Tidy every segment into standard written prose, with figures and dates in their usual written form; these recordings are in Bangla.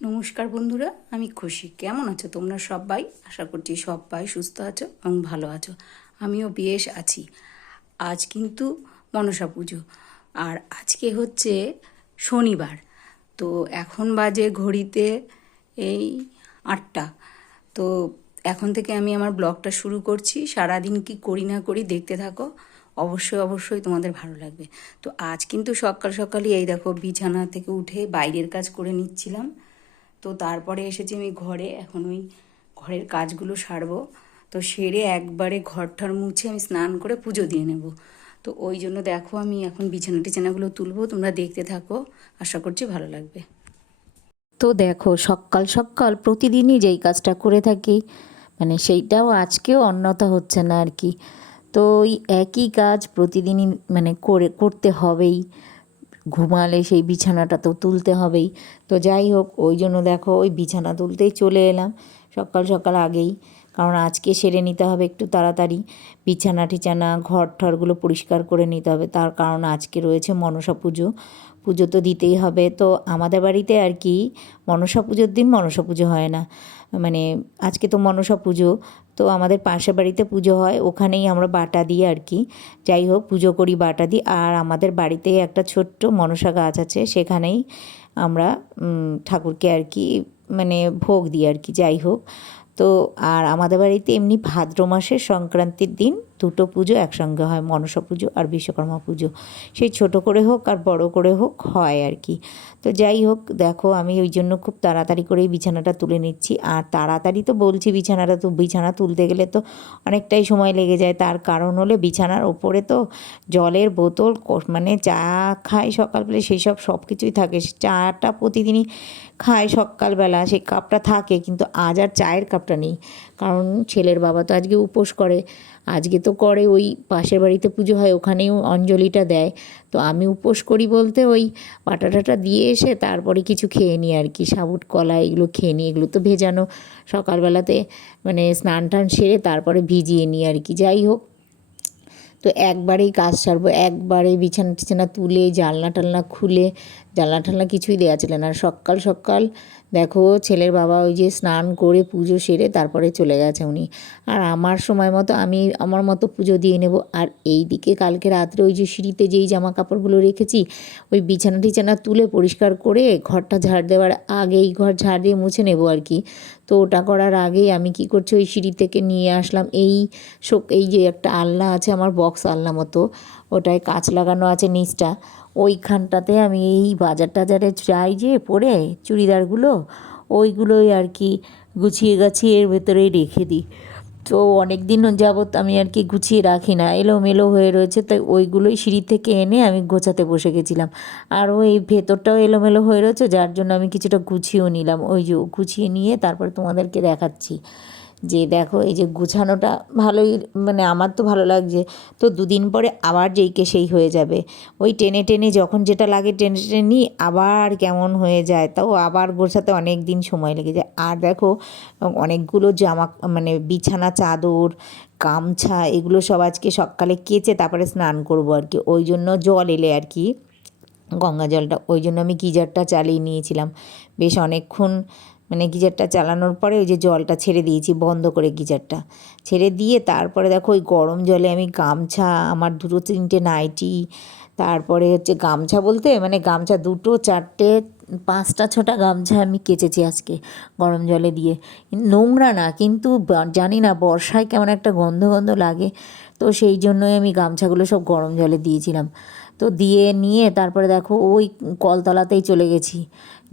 নমস্কার বন্ধুরা, আমি খুশি। কেমন আছো তোমরা সবাই? আশা করছি সবাই সুস্থ আছো এবং ভালো আছো। আমিও বেশ আছি। আজ কিন্তু মনসা পুজো, আর আজকে হচ্ছে শনিবার। তো এখন বাজে ঘড়িতে এই 8টা। তো এখন থেকে আমি আমার ব্লগটা শুরু করছি। সারাদিন কি করি না করি দেখতে থাকো। অবশ্যই অবশ্যই তোমাদের ভালো লাগবে। তো আজ কিন্তু সকাল সকালই এই দেখো বিছানা থেকে উঠে বাইরের কাজ করে নিচ্ছিলাম। তো তারপরে এসেছি আমি ঘরে। এখন ওই ঘরের কাজগুলো সারবো। তো সেরে একবারে ঘরটার মুছে আমি স্নান করে পুজো দিয়ে নেব। তো ওই জন্য দেখো আমি এখন বিছানা টিছানাগুলো তুলবো, তোমরা দেখতে থাকো। আশা করছি ভালো লাগবে। তো দেখো, সকাল সকাল প্রতিদিনই যেই কাজটা করে থাকি, মানে সেইটাও আজকেও অন্যথা হচ্ছে না আর কি। তো ওই একই কাজ প্রতিদিনই মানে করতে হবেই। ঘুমালে সেই বিছানাটা তো তুলতে হবেই। তো যাই হোক, ওই জন্য দেখো ওই বিছানা তুলতেই চলে এলাম সকাল সকাল আগেই। কারণ আজকে সেরে নিতে হবে একটু তাড়াতাড়ি বিছানা টিছানা, ঘর ঠরগুলো পরিষ্কার করে নিতে হবে। তার কারণ আজকে রয়েছে মনসা পুজো। পুজো তো দিতেই হবে। তো আমাদের বাড়িতে আর কি মনসা পুজোর দিন মনসা পুজো হয় না, মানে আজকে তো মনসা পুজো। তো আমাদের পাশের বাড়িতে পুজো হয়, ওখানেই আমরা বাটা দিই আর কি। যাই হোক, পুজো করি বাটা দিই। আর আমাদের বাড়িতেই একটা ছোট্ট মনসা গাছ আছে, সেখানেই আমরা ঠাকুরকে আর কি মানে ভোগ দিই আর কি। যাই হোক, তো আর আমাদের বাড়িতে এমনি ভাদ্র মাসের সংক্রান্তির দিন দুটো পুজো একসঙ্গে হয়, মনসা পুজো আর বিশ্বকর্মা পুজো। সেই ছোট করে হোক আর বড় করে হোক হয় আর কি। তো যাই হোক, দেখো আমি ওই জন্য খুব তাড়াতাড়ি করেই বিছানাটা তুলে নিচ্ছি। আর তাড়াতাড়ি তো বলছি, বিছানা তুলতে গেলে তো অনেকটাই সময় লেগে যায়। তার কারণ হলে বিছানার ওপরে তো জলের বোতল, মানে চা খাই সকালবেলা, সেই সব কিছুই থাকে। চাটা প্রতিদিনই খাই সকালবেলা, সেই কাপটা থাকে, কিন্তু আজ আর চায়ের কাপটা নেই। কারণ ছেলের বাবা তো আজকে উপোস করে। আজকে তো করে, ওই পাশের বাড়িতে পুজো হয়, ওখানেও অঞ্জলিটা দেয়। তো আমি উপোস করি বলতে ওই পাটাটাটা দিয়ে এসে তারপরে কিছু খেয়ে নিই আর কি। সাবুট কলা এগুলো খেয়ে নিই, এগুলো তো ভেজানো। সকালবেলাতে মানে স্নান টান সেরে তারপরে ভিজিয়ে নিই আর কি। যাই হোক, তো একবারেই কাজ সারবো, একবারে বিছানা টিছানা তুলে জানলা টালনা খুলে, জানলা টালনা কিছুই দেওয়া ছিল না। সকাল সকাল দেখো ছেলের বাবা ওই যে স্নান করে পুজো সেরে তারপরে চলে গেছে উনি। আর আমার সময় মতো আমি আমার মতো পুজো দিয়ে নেব। আর এই দিকে কালকে রাত্রে ওই যে সিঁড়িতে যেই জামা কাপড়গুলো রেখেছি, ওই বিছানা টিছানা তুলে পরিষ্কার করে ঘরটা ঝাড় দেওয়ার আগেই ঘর ঝাড় দিয়ে মুছে নেব আর কি। তো ওটা করার আগেই আমি কি করছি, ওই সিঁড়ি থেকে নিয়ে আসলাম এই যে একটা আলনা আছে আমার, বক্স আলনা মতো, ওটায় কাঁচ লাগানো আছে নিচটা। ওইখানটাতে আমি এই বাজার টাজারে যাই যে পরে চুড়িদারগুলো, ওইগুলোই আর কি গুছিয়ে গাছিয়ে এর ভেতরেই রেখে দিই। তো অনেক দিন যাবৎ আমি আর কি গুছিয়ে রাখি না, এলোমেলো হয়ে রয়েছে। তাই ওইগুলোই সিঁড়ি থেকে এনে আমি গোছাতে বসে গেছিলাম। আর ওই ভেতরটাও এলোমেলো হয়ে রয়েছে, যার জন্য আমি কিছুটা গুছিয়েও নিলাম। ওই যে গুছিয়ে নিয়ে তারপর তোমাদেরকে দেখাচ্ছি যে দেখো এই যে গুছানোটা ভালোই, মানে আমার তো ভালো লাগছে। তো দুদিন পরে আবার যেইকে সেই হয়ে যাবে। ওই টেনে টেনে যখন যেটা লাগে টেনে টেনে নিই, আবার কেমন হয়ে যায়, তাও আবার গোছাতে অনেক দিন সময় লেগে যায়। আর দেখো অনেকগুলো জামা, মানে বিছানা চাদর, গামছা, এগুলো সব আজকে সকালে কেচে তারপরে স্নান করবো আর কি। ওই জন্য জল এলে আর কি, গঙ্গা জলটা, ওই জন্য আমি গিজারটা চালিয়ে নিয়েছিলাম বেশ অনেকক্ষণ। মানে গিজারটা চালানোর পরে ওই যে জলটা ছেড়ে দিয়েছি, বন্ধ করে গিজারটা ছেড়ে দিয়ে তারপরে দেখো ওই গরম জলে আমি গামছা, আমার দুটো তিনটে নাইটি, তারপরে হচ্ছে গামছা বলতে মানে গামছা দুটো চারটে পাঁচটা ছটা গামছা আমি কেচেছি আজকে গরম জলে দিয়ে। নোংরা না, কিন্তু জানি না বর্ষায় কেমন একটা গন্ধ গন্ধ লাগে। তো সেই জন্যই আমি গামছাগুলো সব গরম জলে দিয়েছিলাম। তো দিয়ে নিয়ে তারপরে দেখো ওই কলতলাতেই চলে গেছি।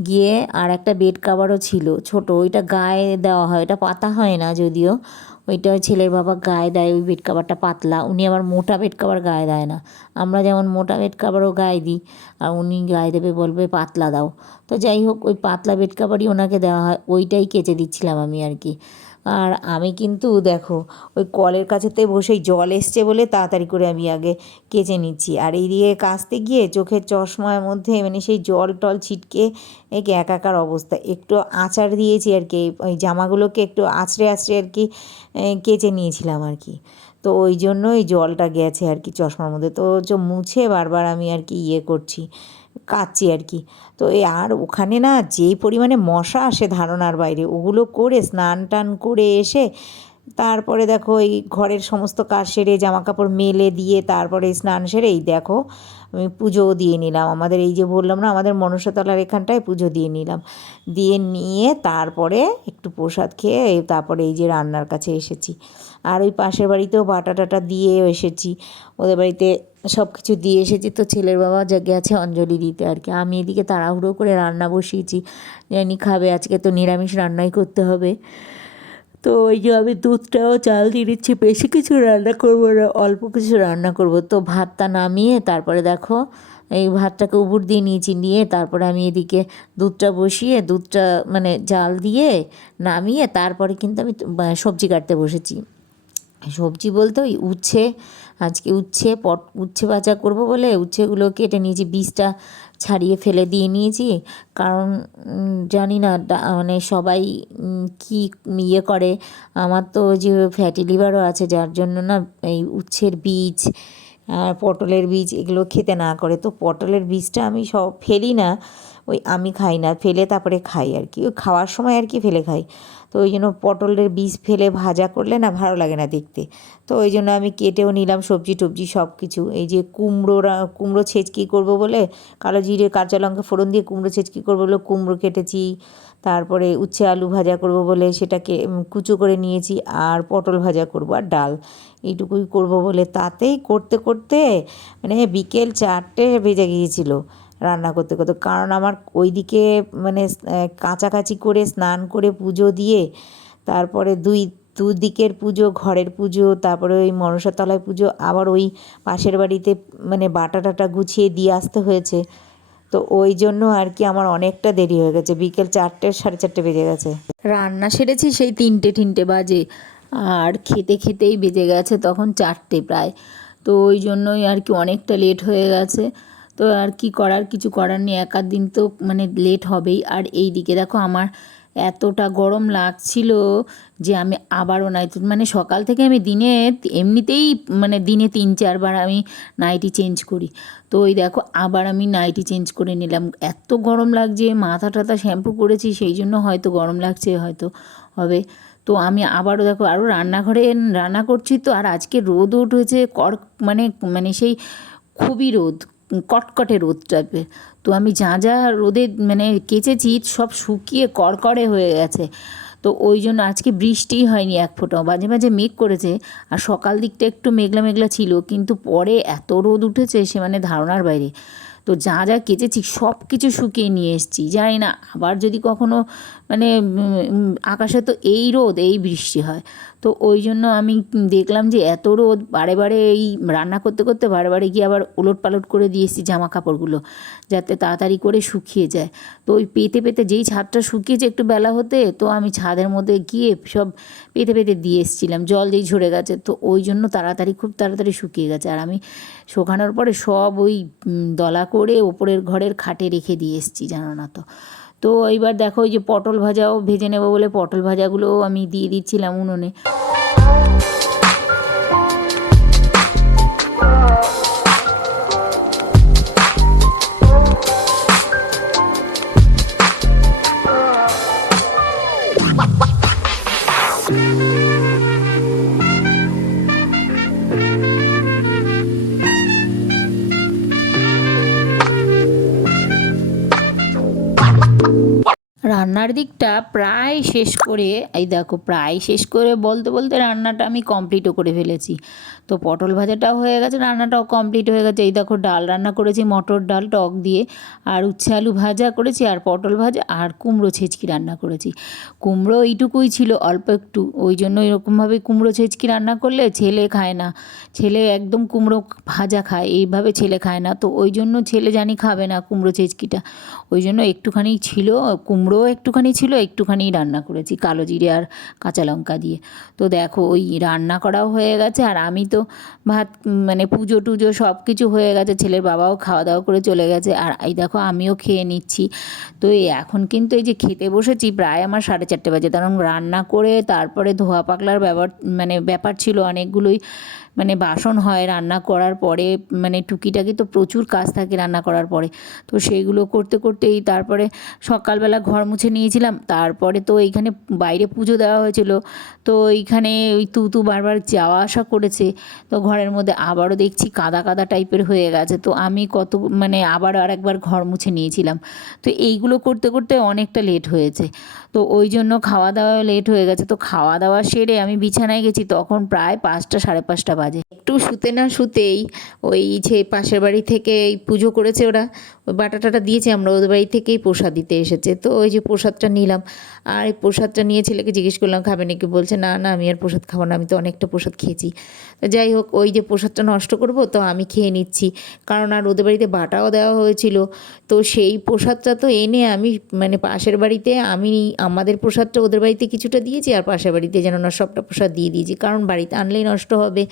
গিয়ে আর একটা বেড কাভারও ছিল ছোট, ওইটা গায়ে দেওয়া হয়, ওটা পাতা হয় না যদিও। ওইটা ছেলের বাবা গায়ে দেয়, ওই বেড কাভারটা পাতলা। উনি আবার মোটা বেড কাভার গায়ে দেয় না। আমরা যেমন মোটা বেড কাভারও গায়ে দিই, আর উনি গায়ে দেবে বলবে পাতলা দাও। তো যাই হোক, ওই পাতলা বেড কাভারই ওনাকে দেওয়া হয়, ওইটাই কেচে দিচ্ছিলাম আমি আর কি। আর আমি কিন্তু দেখো ওই কলের কাছেতে বসেই জল এসছে বলে তাড়াতাড়ি করে আমি আগে কেচে নিচ্ছি। আর এইদিকে কাচতে গিয়ে চোখের চশমার মধ্যে মানে সেই জল টল ছিটকে একে একাকার অবস্থা। একটু আঁচড় দিয়েছি আর কি, ওই জামাগুলোকে একটু আঁচড়ে আঁচড়ে আর কি কেচে নিয়েছিলাম আর কি। তো ওই জন্য ওই জলটা গেছে আর কি চশমার মধ্যে। তো মুছে বারবার আমি আর কি করছি, কাচ্ছি আর কি। তো এই আর ওখানে না যেই পরিমাণে মশা আসে ধারণার বাইরে, ওগুলো করে স্নান টান করে এসে তারপরে দেখো এই ঘরের সমস্ত কাজ সেরে জামাকাপড় মেলে দিয়ে তারপরে স্নান সেরে এই দেখো আমি পুজোও দিয়ে নিলাম। আমাদের এই যে বললাম না, আমাদের মনসাতলার এখানটায় পুজো দিয়ে নিলাম, দিয়ে নিয়ে তারপরে একটু প্রসাদ খেয়ে তারপরে এই যে রান্নার কাছে এসেছি। আর ওই পাশের বাড়িতেও বাটা টাটা দিয়ে এসেছি, ওদের বাড়িতে সব কিছু দিয়ে এসেছি। তো ছেলের বাবা গেছে অঞ্জলি দিতে আর কি। আমি এদিকে তাড়াহুড়ো করে রান্না বসিয়েছি, জানি খাবে, আজকে তো নিরামিষ রান্নাই করতে হবে। তো ওই যে আমি দুধটাও চাল দিয়ে দিচ্ছি, বেশি কিছু রান্না করবো না, অল্প কিছু রান্না করব। তো ভাতটা নামিয়ে তারপরে দেখো এই ভাতটাকে উবুর দিয়ে নিয়েছি, নিয়ে তারপরে আমি এদিকে দুধটা বসিয়ে দুধটা মানে জাল দিয়ে নামিয়ে তারপরে কিন্তু আমি সবজি কাটতে বসেছি। সবজি বলতে ওই উচ্ছে, আজকে উচ্ছে ভাজা করব বলে উচ্ছেগুলো কেটে নিয়েছি, বীজটা ছাড়িয়ে ফেলে দিয়ে নিয়েছি। কারণ জানি না মানে সবাই কি ইয়ে করে, আমার তো যে ফ্যাটি লিভারও আছে, যার জন্য না এই উচ্ছের বীজ আর পটলের বীজ এগুলো খেতে না করে। তো পটলের বীজটা আমি সব ফেলি না, ওই আমি খাই না, ফেলে তারপরে খাই আর কি, ওই খাওয়ার সময় আর কি ফেলে খাই। তো ওই জন্য পটলের বীজ ফেলে ভাজা করলে না ভালো লাগে না দেখতে। তো ওই জন্য আমি কেটেও নিলাম সবজি টবজি সব কিছু। এই যে কুমড়ো ছেঁচকি করব বলে কালো জিরে কাঁচা লঙ্কা ফোড়ন দিয়ে কুমড়ো ছেঁচকি করবো বলে কুমড়ো কেটেছি। তারপরে উচ্ছে আলু ভাজা করব বলে সেটাকে কুচো করে নিয়েছি, আর পটল ভাজা করব আর ডাল, এইটুকুই করব বলে তাতেই করতে করতে মানে বিকেল 4টে বেজে গিয়েছিল রান্না করতে করতে। কারণ আমার ওইদিকে মানে কাচাকাচি করে স্নান করে পুজো দিয়ে তারপরে দুদিকের পুজো, ঘরের পুজো, তারপরে ওই মনসাতলায় পুজো, আবার ওই পাশের বাড়িতে মানে বাটা টাটা গুছিয়ে দিয়ে আসতে হয়েছে। তো ওই জন্য আর কি আমার অনেকটা দেরি হয়ে গেছে, বিকেল 4টে 4:30 বেজে গেছে। রান্না সেরেছি সেই 3টে বাজে, আর খেতে খেতেই বেজে গেছে তখন 4টে প্রায়। তো ওই জন্যই আর কি অনেকটা লেট হয়ে গেছে। তো আর কি করার, কিছু করার নেই, এক আধ দিন তো মানে লেট হবেই। আর এই দিকে দেখো আমার এতটা গরম লাগছিল যে আমি আবারও মানে সকাল থেকে আমি দিনে এমনিতেই মানে দিনে 3-4 বার আমি নাইটি চেঞ্জ করি। তো ওই দেখো আবার আমি নাইটি চেঞ্জ করে নিলাম, এত গরম লাগছে, মাথা টাথা শ্যাম্পু করেছি সেই জন্য হয়তো গরম লাগছে, হয়তো হবে। তো আমি আবারও দেখো আরও রান্নাঘরে রান্না করছি। তো আর আজকে রোদ উঠেছে মানে মানে সেই খুবই রোদ, কটকটে রোদ টাইপের। তো আমি যা যা রোদে মানে কেচেছি সব শুকিয়ে কড়কড়ে হয়ে গেছে। তো ওই জন্য আজকে বৃষ্টিই হয়নি এক ফোঁটাও, মাঝে মাঝে মেঘ করেছে, আর সকাল দিকটা একটু মেঘলা মেঘলা ছিল, কিন্তু পরে এত রোদ উঠেছে সে মানে ধারণার বাইরে। তো যা যা কেচেছি সব কিছু শুকিয়ে নিয়ে এসেছি, জানি না আবার যদি কখনো মানে আকাশে তো এই রোদ এই বৃষ্টি হয়। তো ওই জন্য আমি দেখলাম যে এত রোদ, বারে বারে এই রান্না করতে করতে বারে বারে গিয়ে আবার ওলট পালট করে দিয়ে এসেছি জামা কাপড়গুলো, যাতে তাড়াতাড়ি করে শুকিয়ে যায়। তো ওই পেতে পেতে যেই ছাদটা শুকিয়েছে একটু বেলা হতে, তো আমি ছাদের মধ্যে গিয়ে সব পেতে পেতে দিয়ে এসেছিলাম, জল যেই ঝরে গেছে, তো ওই জন্য খুব তাড়াতাড়ি শুকিয়ে গেছে। আর আমি শুকানোর পরে সব ওই দলা করে ওপরের ঘরের খাটে রেখে দিয়ে এসেছি, জানো না তো। তো এইবার দেখো ওই যে পটল ভাজাও ভেজে নেবো বলে পটল ভাজাগুলোও আমি দিয়ে দিচ্ছিলাম উনুনে। রান্নার দিকটা প্রায় শেষ করে, এই দেখো প্রায় শেষ করে বলতে বলতে রান্নাটা আমি কমপ্লিটও করে ফেলেছি। তো পটল ভাজাটাও হয়ে গেছে, রান্নাটাও কমপ্লিট হয়ে গেছে। এই দেখো ডাল রান্না করেছি, মটর ডাল টক দিয়ে, আর উচ্ছে আলু ভাজা করেছি, আর পটল ভাজা, আর কুমড়ো ছেঁচকি রান্না করেছি। কুমড়ো এইটুকুই ছিল, অল্প একটু, ওই জন্য এরকমভাবে কুমড়ো ছেঁচকি রান্না করলে ছেলে খায় না, ছেলে একদম কুমড়ো ভাজা খায়, এইভাবে ছেলে খায় না। তো ওই জন্য ছেলে জানি খাবে না কুমড়ো ছেঁচকিটা, ওই জন্য একটুখানি ছিল, কুমড়ো একটুখানি ছিল, একটুখানি রান্না করেছি কালো জিরে আর কাঁচা লঙ্কা দিয়ে। তো দেখো ওই রান্না করাও হয়ে গেছে, আর আমি তো ভাত মানে পুজো টুজো সব কিছু হয়ে গেছে, ছেলের বাবাও খাওয়া দাওয়া করে চলে গেছে, আর এই দেখো আমিও খেয়ে নিচ্ছি। তো এখন কিন্তু এই যে খেতে বসেছি প্রায় আমার 4:30 বাজে, কারণ রান্না করে তারপরে ধোয়া পাকলার ব্যাপার ছিল অনেকগুলোই, মানে বাসন হয় রান্না করার পরে, মানে টুকিটাকি তো প্রচুর কাজ থাকে রান্না করার পরে। তো সেইগুলো করতে করতেই তারপরে সকালবেলা ঘর মুছে নিয়েছিলাম। তারপরে তো এইখানে বাইরে পুজো দেওয়া হয়েছিল, তো এইখানে ওই তুতু বারবার যাওয়া আসা করেছে। তো ঘরের মধ্যে আবারও দেখছি কাদা কাদা টাইপের হয়ে গেছে, তো আমি কত মানে আবার আরেকবার ঘর মুছে নিয়েছিলাম। তো এইগুলো করতে করতে অনেকটা লেট হয়েছে, তো ওই জন্য খাওয়া দাওয়া লেট হয়ে গেছে। তো খাওয়া দাওয়া সেরে আমি বিছানায় গেছি, তখন প্রায় 5টা সাড়ে 5টা বাজে। একটু শুতে না শুতেই ওই যে পাশের বাড়ি থেকে এই পুজো করেছে ওরা, ওই বাটা টাটা দিয়েছে, আমরা ওদের বাড়ি থেকেই প্রসাদ দিতে এসেছে। তো ওই যে প্রসাদটা নিলাম, আর এই প্রসাদটা নিয়ে ছেলেকে জিজ্ঞেস করলাম খাবে নাকি, বলছে না না আমি আর প্রসাদ খাবো না, আমি তো অনেকটা প্রসাদ খেয়েছি। তো যাই হোক, ওই যে প্রসাদটা নষ্ট করব তো আমি খেয়ে নিচ্ছি, কারণ আর ওদের বাড়িতে বাটাও দেওয়া হয়েছিল। তো সেই প্রসাদটা তো এনে আমি মানে পাশের বাড়িতে আমি আমাদের প্রসাদটা ওদের বাড়িতে কিছুটা দিয়েছি, আর পাশের বাড়িতে যেন না সবটা প্রসাদ দিয়ে দিয়েছি, কারণ বাড়িতে আনলেই নষ্ট হবে,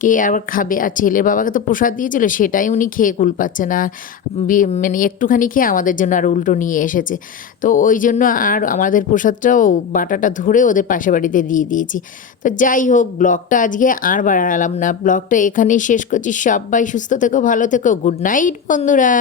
কে আবার খাবে। আর ছেলের বাবাকে তো প্রসাদ দিয়েছিল, সেটাই উনি খেয়ে কুল পাচ্ছে না, মানে একটুখানি খেয়ে আমাদের জন্য আর উল্টো নিয়ে এসেছে। তো ওই জন্য আর আমাদের প্রসাদটাও বাটাটা ধরে ওদের পাশের বাড়িতে দিয়ে দিয়েছি। তো যাই হোক, ব্লগটা আজকে আর বাড়ালাম না, ব্লগটা এখানেই শেষ করছি। সবাই সুস্থ থেকো, ভালো থেকো, গুড নাইট বন্ধুরা।